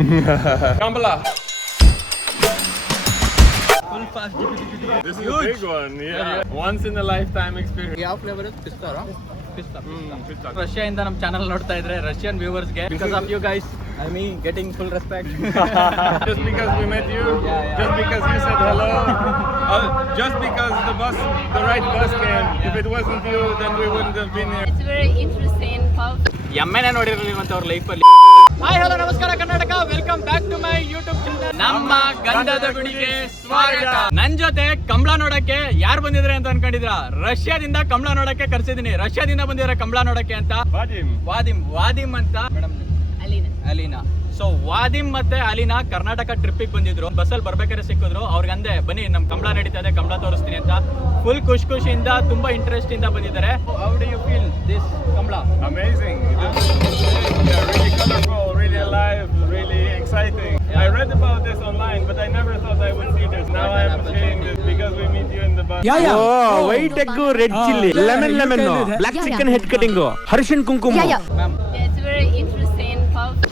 Kambala. Full fast. This is a big one. Yeah. Once in a lifetime experience. ಯಾವ flavour ಇದೆ? Pista pista. Pista. ರಷ್ಯಾದಿಂದ ನಮ್ಮ channel ನೋಡ್ತಾ ಇದ್ರೆ ರಷ್ಯನ್ ವ್ಯೂವರ್ಸ್ಗೆ because of you guys I mean getting full respect. Just because we met you, Yeah. just because you said hello, just because the right bus came. If it wasn't you, then we wouldn't have been here. It's very interesting how ಎಮ್ಮೆನೆ ನೋಡಿರ್ಲಿಲ್ವಂತ ಅವ್ರ ಲೈಫಲ್ಲಿ. Hi hello ನಮಸ್ಕಾರ Karnataka, welcome back to my YouTube channel. ನಮ್ಮ ಗಂಧದ ಗುಡಿಗೆ ಸ್ವಾಗತ. ನನ್ ಜೊತೆ ಕಂಬಳ ನೋಡಕ್ಕೆ ಯಾರು ಬಂದಿದ್ರೆ ಅಂತ ಅನ್ಕೊಂಡಿದ್ರ? ರಷ್ಯಾದಿಂದ ಕಂಬಳ ನೋಡಕ್ಕೆ ಕರ್ಸಿದೀನಿ. ರಷ್ಯಾದಿಂದ ಬಂದಿದ್ರೆ ಕಂಬಳ ನೋಡಕ್ಕೆ ಅಂತ ವಾದಿಮ್ ಅಂತ ಮೇಡಮ್ ಅಲೀನಾ. ಸೊ ವಾದಿಮ್ ಮತ್ತೆ ಅಲೀನಾ ಕರ್ನಾಟಕ ಟ್ರಿಪ್ಪಿಗೆ ಬಂದಿದ್ರು. ಬಸ್ಸಲ್ಲಿ ಬರ್ಬೇಕಾದ್ರೆ ಸಿಕ್ಕಿದ್ರು. ಅವ್ರಿಗೆ ಅಂದೆ ಬನ್ನಿ ನಮ್ ಕಂಬಳ ನಡೀತಾ ಇದೆ, ಕಂಬಳ ತೋರಿಸ್ತೀನಿ ಅಂತ. ಫುಲ್ ಖುಷಿಯಿಂದ ತುಂಬಾ ಇಂಟ್ರೆಸ್ಟ್ ಇಂದ ಬಂದಿದ್ದಾರೆ. How do you feel this Kambala? Amazing. Yeah, really colorful, really alive, really exciting. I read about this online, but I never thought I would see this. Now I am seeing this because we meet you in the bus. Oh, white egg, red chili, lemon, black chicken head cutting, harshin kumkum. Ma'am it's very interesting how to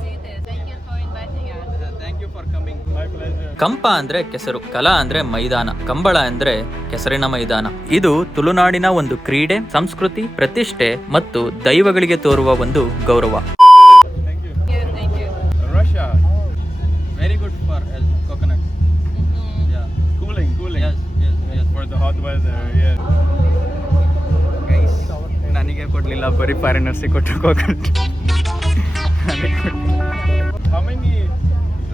see this. Thank you for inviting us. Thank you for coming. My pleasure. ಕಂಪ ಅಂದ್ರೆ ಕೆಸರು, ಕಲಾ ಅಂದ್ರೆ ಮೈದಾನ, ಕಂಬಳ ಅಂದ್ರೆ ಕೆಸರಿನ ಮೈದಾನ. ಇದು ತುಳುನಾಡಿನ ಒಂದು ಕ್ರೀಡೆ, ಸಂಸ್ಕೃತಿ, ಪ್ರತಿಷ್ಠೆ ಮತ್ತು ದೈವಗಳಿಗೆ ತೋರುವ ಒಂದು ಗೌರವ. Thank you. Russia. Very good for coconut. Cooling. Yes. For the hot weather, yes. Guys ನನಗೆ ಕೊಡ್ಲಿಲ್ಲ, ಬರೀ ಫಾರಿನರ್ಸಿಗೆ ಕೊಟ್ಟರು coconut. How many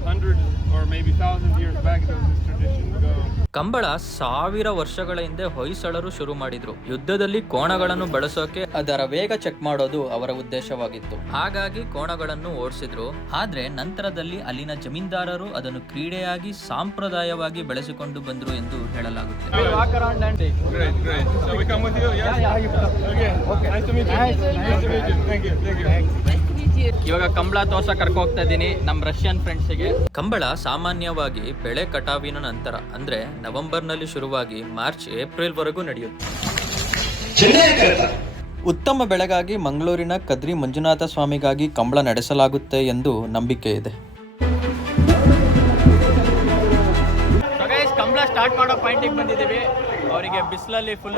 hundreds or maybe thousands years back does this tradition go? Kambala 1000 ವರ್ಷಗಳ ಹಿಂದೆ ಹೊಯ್ಸಳರು ಶುರು ಮಾಡಿದ್ರು. ಯುದ್ಧದಲ್ಲಿ ಕೋಣಗಳನ್ನು ಬಳಸೋಕೆ ಅದರ ವೇಗ ಚೆಕ್ ಮಾಡೋದು ಅವರ ಉದ್ದೇಶವಾಗಿತ್ತು. ಹಾಗಾಗಿ ಕೋಣಗಳನ್ನು ಓಡಿಸಿದ್ರು. ಆದ್ರೆ ನಂತರದಲ್ಲಿ ಅಲ್ಲಿನ ಜಮೀನ್ದಾರರು ಅದನ್ನು ಕ್ರೀಡೆಯಾಗಿ ಸಾಂಪ್ರದಾಯವಾಗಿ ಬೆಳೆಸಿಕೊಂಡು ಬಂದ್ರು ಎಂದು ಹೇಳಲಾಗುತ್ತದೆ. Walk around and Great. Shall we come with you? Yes? Okay. Nice to meet you. Nice to meet you. Thank you. Nice to meet you. ಇವಾಗ ಕಂಬಳ ತೋರ್ಸ ಕರ್ಕೊ ಹೋಗ್ತಾ ಇದ್ದೀನಿ ನಮ್ಮ ರಷ್ಯನ್ ಫ್ರೆಂಡ್ಸಿಗೆ. ಕಂಬಳ ಸಾಮಾನ್ಯವಾಗಿ ಬೆಳೆ ಕಟಾವಿನ ನಂತರ ಅಂದ್ರೆ ನವೆಂಬರ್ನಲ್ಲಿ ಶುರುವಾಗಿ ಮಾರ್ಚ್ ಏಪ್ರಿಲ್ ವರೆಗೂ ನಡೆಯುತ್ತೆ. ಉತ್ತಮ ಬೆಳೆಗಾಗಿ ಮಂಗಳೂರಿನ ಕದ್ರಿ ಮಂಜುನಾಥ ಸ್ವಾಮಿಗಾಗಿ ಕಂಬಳ ನಡೆಸಲಾಗುತ್ತೆ ಎಂದು ನಂಬಿಕೆ ಇದೆ. ಕಂಬಳ ಸ್ಟಾರ್ಟ್ ಮಾಡೋ ಪಾಯಿಂಟಿಗೆ ಬಂದಿದ್ದೀವಿ. ಅವರಿಗೆ ಬಿಸಿಲಲ್ಲಿ ಫುಲ್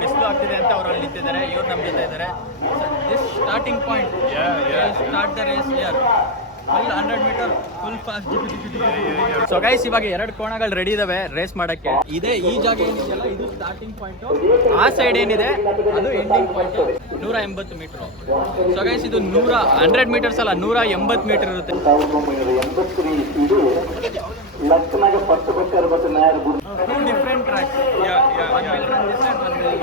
ಬಿಸಿಲು ಆಗ್ತಿದೆ ಅಂತ ಅವರು ಅಲ್ಲಿ ನಿಂತಿದ್ದಾರೆ. ಇವ್ರು ನಮ್ಮ ಜೊತೆ ಇದ್ದಾರೆ. This starting point. Start the race here. Full 100 meter full fast. So guys ಇವಾಗ 2 ಕೋಣಗಳು ರೆಡಿ ಇದಾವೆ ರೇಸ್ ಮಾಡಕ್ಕೆ. ಈ ಜಾಗ ಏನಿದೆಯಲ್ಲ ಇದು ಸ್ಟಾರ್ಟಿಂಗ್ ಪಾಯಿಂಟ್. ಆ ಸೈಡ್ ಏನಿದೆ ಅದು ending point. 180 meter. So guys ಇದು 100 ಮೀಟರ್ಸ್ ಅಲ್ಲ, 180 ಮೀಟರ್ ಇರುತ್ತೆ. Two different tracks. Yeah. One will run this side, one will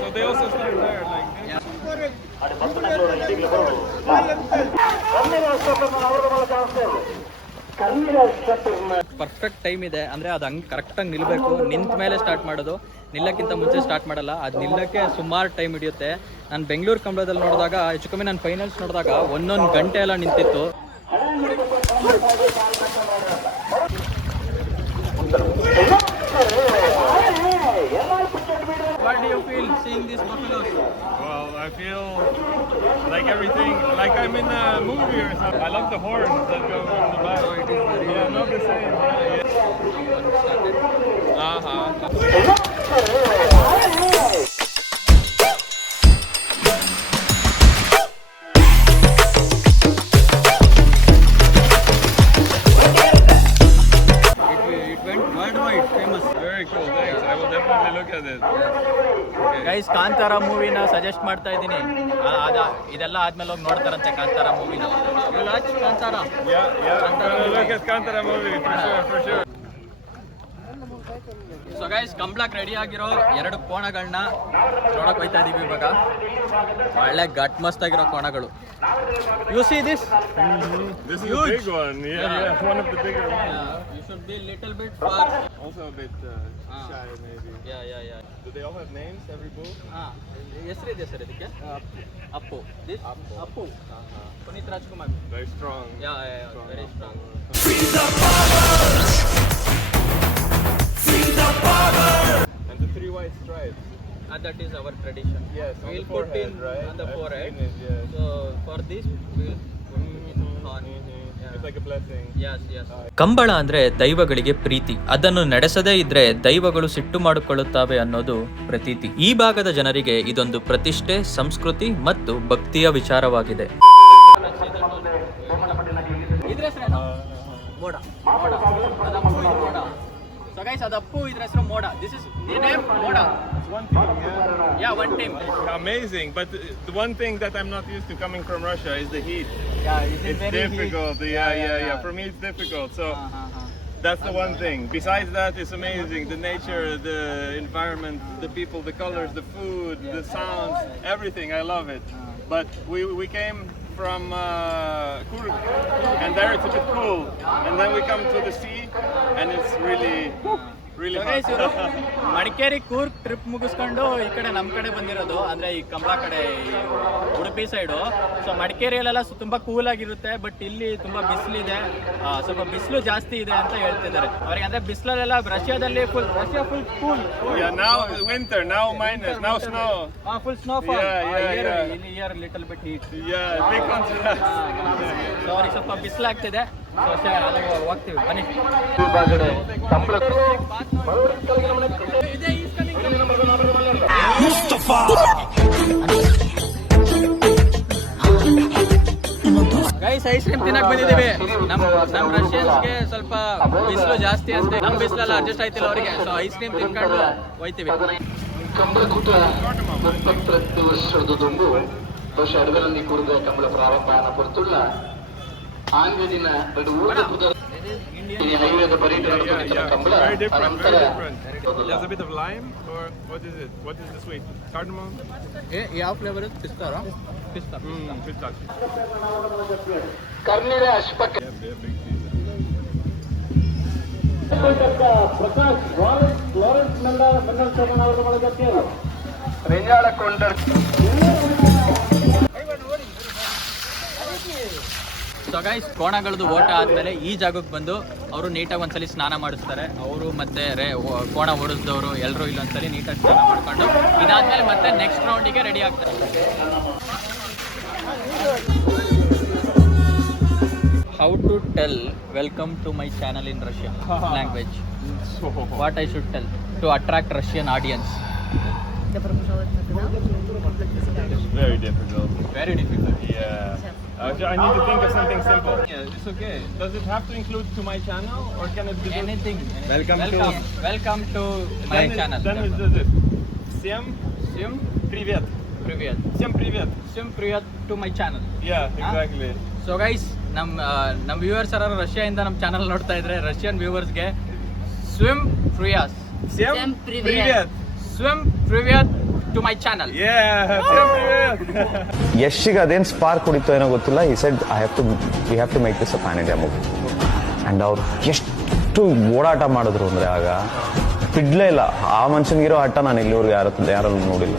So they also start there, like this. Perfect time ಇದೆ. ಅಂದ್ರೆ ಅದು ಹಂಗೆ ಕರೆಕ್ಟಾಗಿ ನಿಲ್ಬೇಕು. ನಿಂತ ಮೇಲೆ ಸ್ಟಾರ್ಟ್ ಮಾಡೋದು, ನಿಲ್ಲಕ್ಕಿಂತ ಮುಂಚೆ ಸ್ಟಾರ್ಟ್ ಮಾಡಲ್ಲ. ಅದು ನಿಲ್ಲಕ್ಕೆ ಸುಮಾರು ಟೈಮ್ ಹಿಡಿಯುತ್ತೆ. ನಾನು ಬೆಂಗಳೂರು ಕಂಬಳದಲ್ಲಿ ನೋಡಿದಾಗ ಹೆಚ್ಚು ಕಮ್ಮಿ ನಾನು ಫೈನಲ್ಸ್ ನೋಡಿದಾಗ 1 ಗಂಟೆ ಎಲ್ಲ ನಿಂತಿತ್ತು. What do you feel seeing these buffaloes? Well, I feel like everything, like I'm in a movie or something. I love the horns that go on the back. So it is very Not the same. It went worldwide famous. Very cool, thanks. I will definitely look at it. Guys Kantara ಮೂವಿನ suggest ಮಾಡ್ತಾ ಇದ್ದೀನಿ. ಇದೆಲ್ಲ ಆದ್ಮೇಲೆ ಹೋಗಿ ನೋಡ್ತಾರಂತೆ ಕಾಂತಾರ ಮೂವಿನ. Kantara. Yeah. I'm gonna look at Kantara movie for sure. So guys ಕಂಬಳಕ್ಕೆ ready ಆಗಿರೋ 2 ಕೋಣಗಳನ್ನ ನೋಡಕ್ ಹೋಯ್ತಾ ಇದೀವಿ ಇವಾಗ. ಒಳ್ಳೆ ಗಟ್ ಮಸ್ತ್ ಆಗಿರೋ ಕೋಣಗಳು. You see this? This is a big one. Yeah. One of the bigger ones. You should be little bit far. Also a bit shy, maybe. Yeah. Do they all have names? Every bull? ಹೆಸರಿದೆ sir ಇದಕ್ಕೆ. Appu. This Appu. Puneeth Rajkumar. Very strong. Yeah, very strong. And the 3 white stripes. That is our tradition. Yes, on We'll the put forehead, in right? on the I've forehead. seen it, yes. So for this we'll put it in horn. like a blessing. Kambala ಅಂದ್ರೆ ದೈವಗಳಿಗೆ ಪ್ರೀತಿ. ಅದನ್ನು ನಡೆಸದೇ ಇದ್ರೆ ದೈವಗಳು ಸಿಟ್ಟು ಮಾಡಿಕೊಳ್ಳುತ್ತವೆ ಅನ್ನೋದು ಪ್ರತೀತಿ. ಈ ಭಾಗದ ಜನರಿಗೆ ಇದೊಂದು ಪ್ರತಿಷ್ಠೆ, ಸಂಸ್ಕೃತಿ ಮತ್ತು ಭಕ್ತಿಯ ವಿಚಾರವಾಗಿದೆ. So guys, ಅದಪ್ಪು ಇದ್ರ ಹೆಸರು ಮೋಡ. This is the name ಮೋಡ. One team, Yeah, one team. Amazing, but the one thing that I'm not used to coming from Russia is the heat. Yeah, It's difficult. Yeah. For me, it's difficult. So that's the one thing. Besides that, it's amazing. The nature, the environment, the people, the colors, the food, the sounds, everything. I love it. But we came from Kurg, and there it's a bit cool. And then we come to the sea, and it's really hot. Madikeri Coorg trip ಮುಗಿಸ್ಕೊಂಡು ಈ ಕಡೆ ನಮ್ಮ ಕಡೆ ಬಂದಿರೋದು, ಅಂದ್ರೆ ಈ ಕಂಬಳ ಕಡೆ, ಈ ಉಡುಪಿ ಸೈಡು. ಸೊ ಮಡಿಕೇರಿಯಲ್ಲೆಲ್ಲ ತುಂಬಾ ಕೂಲ್ ಆಗಿರುತ್ತೆ, ಬಟ್ ಇಲ್ಲಿ ತುಂಬಾ ಬಿಸಿಲಿದೆ, ಸ್ವಲ್ಪ ಬಿಸಿಲು ಜಾಸ್ತಿ ಇದೆ ಅಂತ ಹೇಳ್ತಿದ್ದಾರೆ ಅವ್ರಿಗೆ. ಅಂದ್ರೆ ಬಿಸಿಲಲ್ಲೆಲ್ಲ ರಷ್ಯಾದಲ್ಲಿ full cool. Yeah, now winter, now minus, now snow. Full snowfall. Yeah. ಇಲ್ಲಿ year little bit heat. Yeah, big contrast. So ಅವ್ರಿಗೆ ಸ್ವಲ್ಪ ಬಿಸಿಲಾಗ್ತಿದೆ. ಸೊ ಅಲ್ಲಿಗೆ ಹೋಗ್ತೀವಿ, ಬನ್ನಿ. ಗೈಸ್, ಐಸ್ ಕ್ರೀಮ್ ತಿನ್ನಕ್ ಬಂದಿದ್ದೀವಿ. ನಮ್ ರಷ್ಯನ್ಸ್ಗೆ ಸ್ವಲ್ಪ ಬಿಸಿಲು ಜಾಸ್ತಿ ಅಷ್ಟೇ, ನಮ್ ಬಿಸಿಲೆಲ್ಲ ಅಡ್ಜಸ್ಟ್ ಆಯ್ತಿಲ್ಲ ಅವರಿಗೆ. ಸೊ ಐಸ್ ಕ್ರೀಮ್ ತಿನ್ಕೊಂಡು ಹೋಯ್ತೀವಿ. ಕಂಬಳಕೂಟ 32 ವರ್ಷದ ದುಂಬು ವರ್ಷ ಅಡಗಲಲ್ಲಿ ಕೂಡಿದ ಕಂಬಳ ಪ್ರಾರಂಭ ಪೊರ್ತುಳ್ಳ ಆಂಗ್ಲದಿನ ಹೈವೇದ ಪರ್ಯಟನ ಕಂಬಳ ಅನಂತರ There's a bit of lime, or what is it? What is the sweet? Cardamom? ಯಾವ ಫ್ಲೇವರ್ ಪಿಸ್ತಾ? Pistachio. ಕರ್ನಿರ ಅಶ್ಪಕ ಸೊ ಗೈಸ್, ಕೋಣಗಳದ್ದು ಓಟ ಆದ್ಮೇಲೆ ಈ ಜಾಗಕ್ಕೆ ಬಂದು ಅವರು ನೀಟಾಗಿ ಒಂದ್ಸಲಿ ಸ್ನಾನ ಮಾಡಿಸ್ತಾರೆ. ಅವರು ಮತ್ತೆ ಕೋಣ ಓಡಿಸಿದವರು ಎಲ್ಲರೂ ಇಲ್ಲೊಂದ್ಸಲಿ ನೀಟಾಗಿ ಸ್ನಾನ ಮಾಡ್ಕೊಂಡು ಇದಾದ್ಮೇಲೆ ಮತ್ತೆ ನೆಕ್ಸ್ಟ್ ರೌಂಡಿಗೆ ರೆಡಿ ಆಗ್ತಾರೆ. How to tell welcome to my channel in Russia language? What I should tell to attract Russian audience? Very difficult. Very difficult. Yeah. I need to think of something simple. Yeah, it's okay. Does it have to include to my channel, or can it be Anything. Welcome to my channel. Then it does it. Всем привет. Привет. Всем привет. Всем привет to my channel. Yeah, exactly. So guys, ನಮ್ಮ viewers ಯಾರು ರಷ್ಯಾದಿಂದ ನಮ್ಮ channel ನೋಡ್ತಾ ಇದ್ರೆ, Russian ವ್ಯೂವರ್ಸ್ಗೆ ಸ್ವಿಮ್ ಫ್ರಿಯಾಸ್. Всем привет. ಸ್ವಿಮ್ ಪ್ರಿವಿಯತ್ ಟು ಮೈ ಚಾನಲ್. Yeah, всем привет. ಯಶ್ಗೆ ಅದೇನು ಸ್ಪಾರ್ಕ್ ಹೊಡಿತೋ ಏನೋ ಗೊತ್ತಿಲ್ಲ. ಈ side we have to make this a pan India movie. And ಅವ್ರು ಎಷ್ಟು ಓಡಾಟ ಮಾಡಿದ್ರು ಅಂದರೆ ಆಗ ಬಿಡ್ಲೇ ಇಲ್ಲ. ಆ ಮನುಷ್ಯನಿಗಿರೋ ಆಟ ನಾನು ಇಲ್ಲಿವರೆಗೂ ಯಾರಲ್ಲೂ ನೋಡಿಲ್ಲ.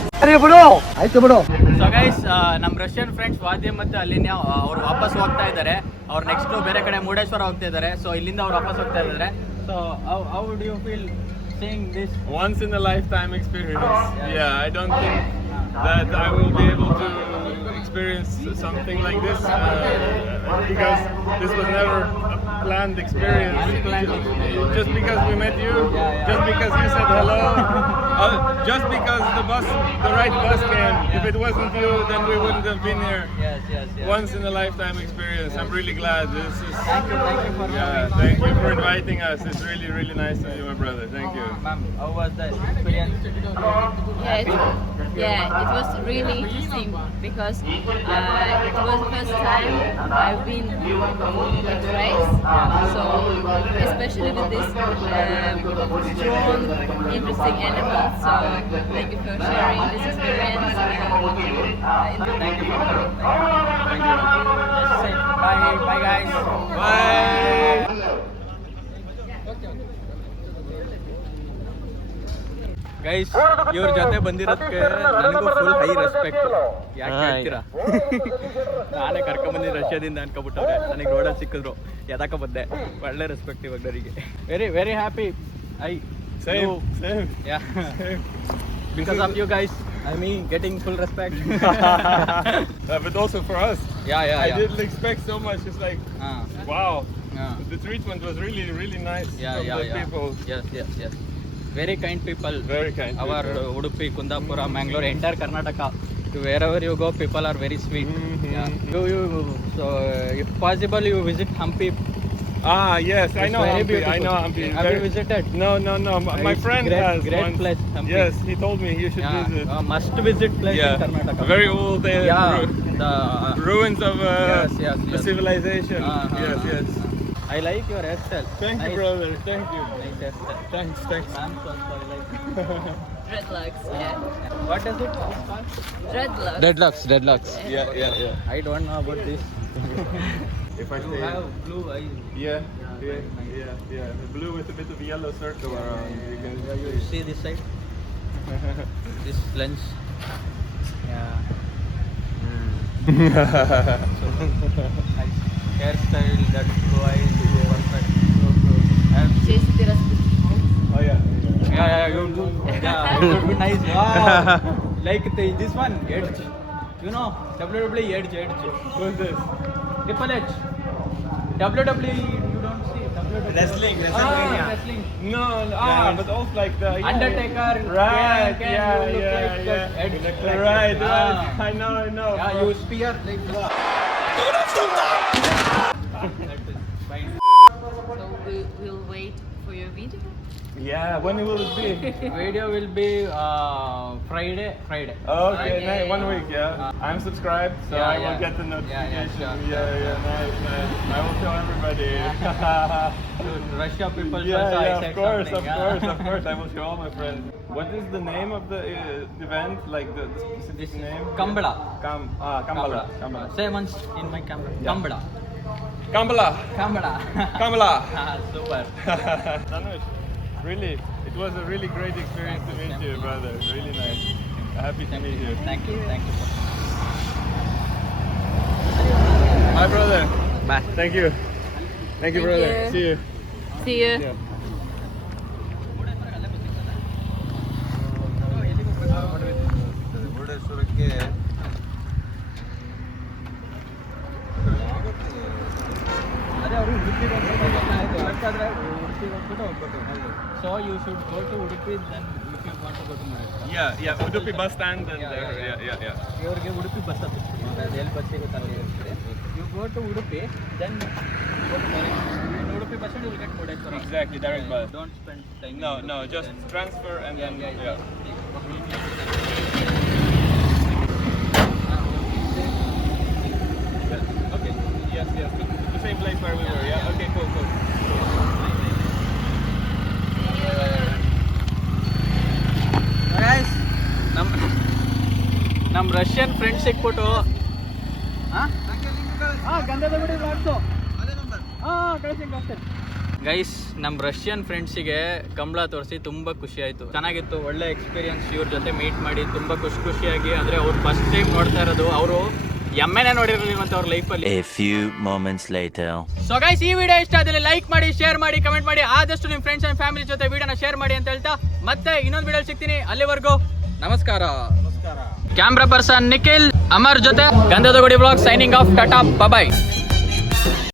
ಸೊ ಗೈಸ್, ನಮ್ಮ ರಷ್ಯನ್ ಫ್ರೆಂಡ್ಸ್ ವಾದ್ಯ ಮತ್ತು ಅಲ್ಲಿನ ಅವ್ರು ವಾಪಸ್ ಹೋಗ್ತಾ ಇದ್ದಾರೆ. ಅವ್ರು ನೆಕ್ಸ್ಟ್ ಬೇರೆ ಕಡೆ ಮುರುಡೇಶ್ವರ ಹೋಗ್ತಾ ಇದ್ದಾರೆ. ಸೊ ಇಲ್ಲಿಂದ ಅವ್ರು ವಾಪಸ್ ಹೋಗ್ತಾ ಇದ್ದಾರೆ. So how do you feel seeing this? Once in a lifetime experience. Yeah, I don't think that I will be able to experience something like this because this was never a planned experience. Just because we met you, just because you said hello, just because the right bus came. If it wasn't you, then we wouldn't have been here. Yes. Once in a lifetime experience. I'm really glad. This is. Thank you for Thank you for inviting us. It's really, really nice of you, my brother. Thank you. Ma'am, how was the experience? Yeah, it was really interesting because it was the first time I've been at race. So especially with this strong, interesting animals. So thank you for sharing this experience. Thank you. Just say bye guys. Bye. Guys, ಇವ್ರ ಜೊತೆ ಬಂದಿರೋದಕ್ಕೆ ನನಗೂ full high respect. ಯಾಕೆ ಹೇಳ್ತೀರಾ? ನಾನೇ ಕರ್ಕೊಂಬಂದಿದ್ದು ರಷ್ಯಾದಿಂದ ಅನ್ಕೊಬಿಟ್ಟವ್ರೆ. ನನಗೆ ರೋಡಲ್ಲಿ ಸಿಕ್ಕಿದ್ರು, ಎದಕ್ಕೆ ಬಂದೆ. ಒಳ್ಳೆ ರೆಸ್ಪೆಕ್ಟ್ ಇವಾಗ ನನಗೆ. Very happy. Same. Because of you guys I mean, getting full respect. But also for us. Yeah. I didn't expect so much. It's like, wow. Yeah. The treatment was really, really nice from the people. Yes. Very kind people. Very kind. Our people. Udupi, Kundapura, Mangalore, entire Karnataka. Wherever you go, people are very sweet. So if possible, you visit Hampi. Ah, yes, I It's know very Hampi. beautiful. I know Hampi. Have you visited? No. My It's friend has great one. place, Hampi. Yes, he told me you should visit. Must visit place in Karnataka. Very old the ruins of yes. the civilization. Yes. I like your hairstyle. Thank you, Nice. brother. Thank you. Nice hairstyle. Thanks. I'm so sorry, like. Dreadlocks, yeah. What is it? Dreadlocks. Dreadlocks. Yeah. I don't know about this. If I You say have blue eyes. yeah. The blue with a bit of yellow circle around. You can You see this side? This lens. Yeah. Nice. Hairstyle, that blue eyes, perfect. And Chase the rest. Oh yeah. yeah, you do. Yeah, it would be nice. Wow. Like this one, Edge. You know, WWE Edge. Who's this? Triple H. WWE, you don't see. WWE. Wrestling. Wrestling. No. But also like the Undertaker. Right. Kane, you look like that Edge. Right. Ah. I know. Yeah, you spear like this. That is fine. So we'll wait for your video. Yeah. When will it be? Video will be Friday. Okay, Okay. nice. 1 week, yeah. I'm subscribed, so Yeah, I will yeah. get the notification. sure. Nice. I will tell everybody. To Russia people Yeah, also I of said course. something. I will show all my friends. What is the name of the event? Like the specific This name? Kambala. Kambala. Say once in my camera. Yeah. Kambala. Kambala. Super. Dhanush, really, it was a really great experience to meet you, brother. Really nice. Happy to meet you. Thank you. Hi, brother. Bye. Thank you. Thank you, Thank brother. you. See you. See you. Yeah. So you should go to Udupi, then if you want to go to Murudeshwara. Yeah. Udupi bus stand and yeah. ಇವರಿಗೆ Udupi bus ಹತ್ತಿಸ್ಬಿಡಿ ಅದು ಎಲ್ಲಿ bus ಸಿಗುತ್ತೆ ಅಲ್ಲಿ ಇರ್ತದೆ you go to Udupi then Udupi bus stand will get Murudeshwar Exactly, direct bus. Don't spend time No, just transfer and then yeah. Okay. Yes. The same place where we were. Yeah. Okay. Cool. Guys ನಮ್ಮ Russian friend ಸಿಕ್ಬಿಟ್ಟು ಗಂಧದ ಗುಡಿ blogs guys ನಮ್ಮ Russian ಫ್ರೆಂಡ್ಸಿಗೆ ಕಂಬಳ ತೋರಿಸಿ ತುಂಬ ಖುಷಿ ಆಯಿತು, ಚೆನ್ನಾಗಿತ್ತು, ಒಳ್ಳೆ ಎಕ್ಸ್ಪೀರಿಯನ್ಸ್. ಇವ್ರ ಜೊತೆ ಮೀಟ್ ಮಾಡಿ ತುಂಬ ಖುಷಿಯಾಗಿ, ಅಂದರೆ ಅವ್ರು ಫಸ್ಟ್ ಟೈಮ್ ನೋಡ್ತಾ ಇರೋದು, ಅವರು ಎಮ್ಮೆನೇ ನೋಡಿರಲಿಲ್ಲ ಅಂತ ಅವ್ರ ಲೈಫಲ್ಲಿ. A few moments later. So guys, ಈ ವಿಡಿಯೋ ಇಷ್ಟ ಆದಲ್ಲಿ ಲೈಕ್ ಮಾಡಿ, ಶೇರ್ ಮಾಡಿ, ಕಮೆಂಟ್ ಮಾಡಿ, ಆದಷ್ಟು ನಿಮ್ಮ ಫ್ರೆಂಡ್ಸ್ ಅಂಡ್ ಫ್ಯಾಮಿಲಿ ಜೊತೆ ವಿಡಿಯೋನ ಶೇರ್ ಮಾಡಿ ಅಂತ ಹೇಳ್ತಾ ಮತ್ತೆ ಇನ್ನೊಂದು ವಿಡಿಯೋ ಸಿಗ್ತೀನಿ. ಅಲ್ಲಿವರೆಗೂ ನಮಸ್ಕಾರ. ಕ್ಯಾಮ್ರಾ ಪರ್ಸನ್ ನಿಖಿಲ್ ಅಮರ್ ಜೊತೆ ಗಂಧದ ಗುಡಿ ಬ್ಲಾಗ್ ಸೈನಿಂಗ್ ಆಫ್. ಟಾಟಾ, ಬಾಯ್.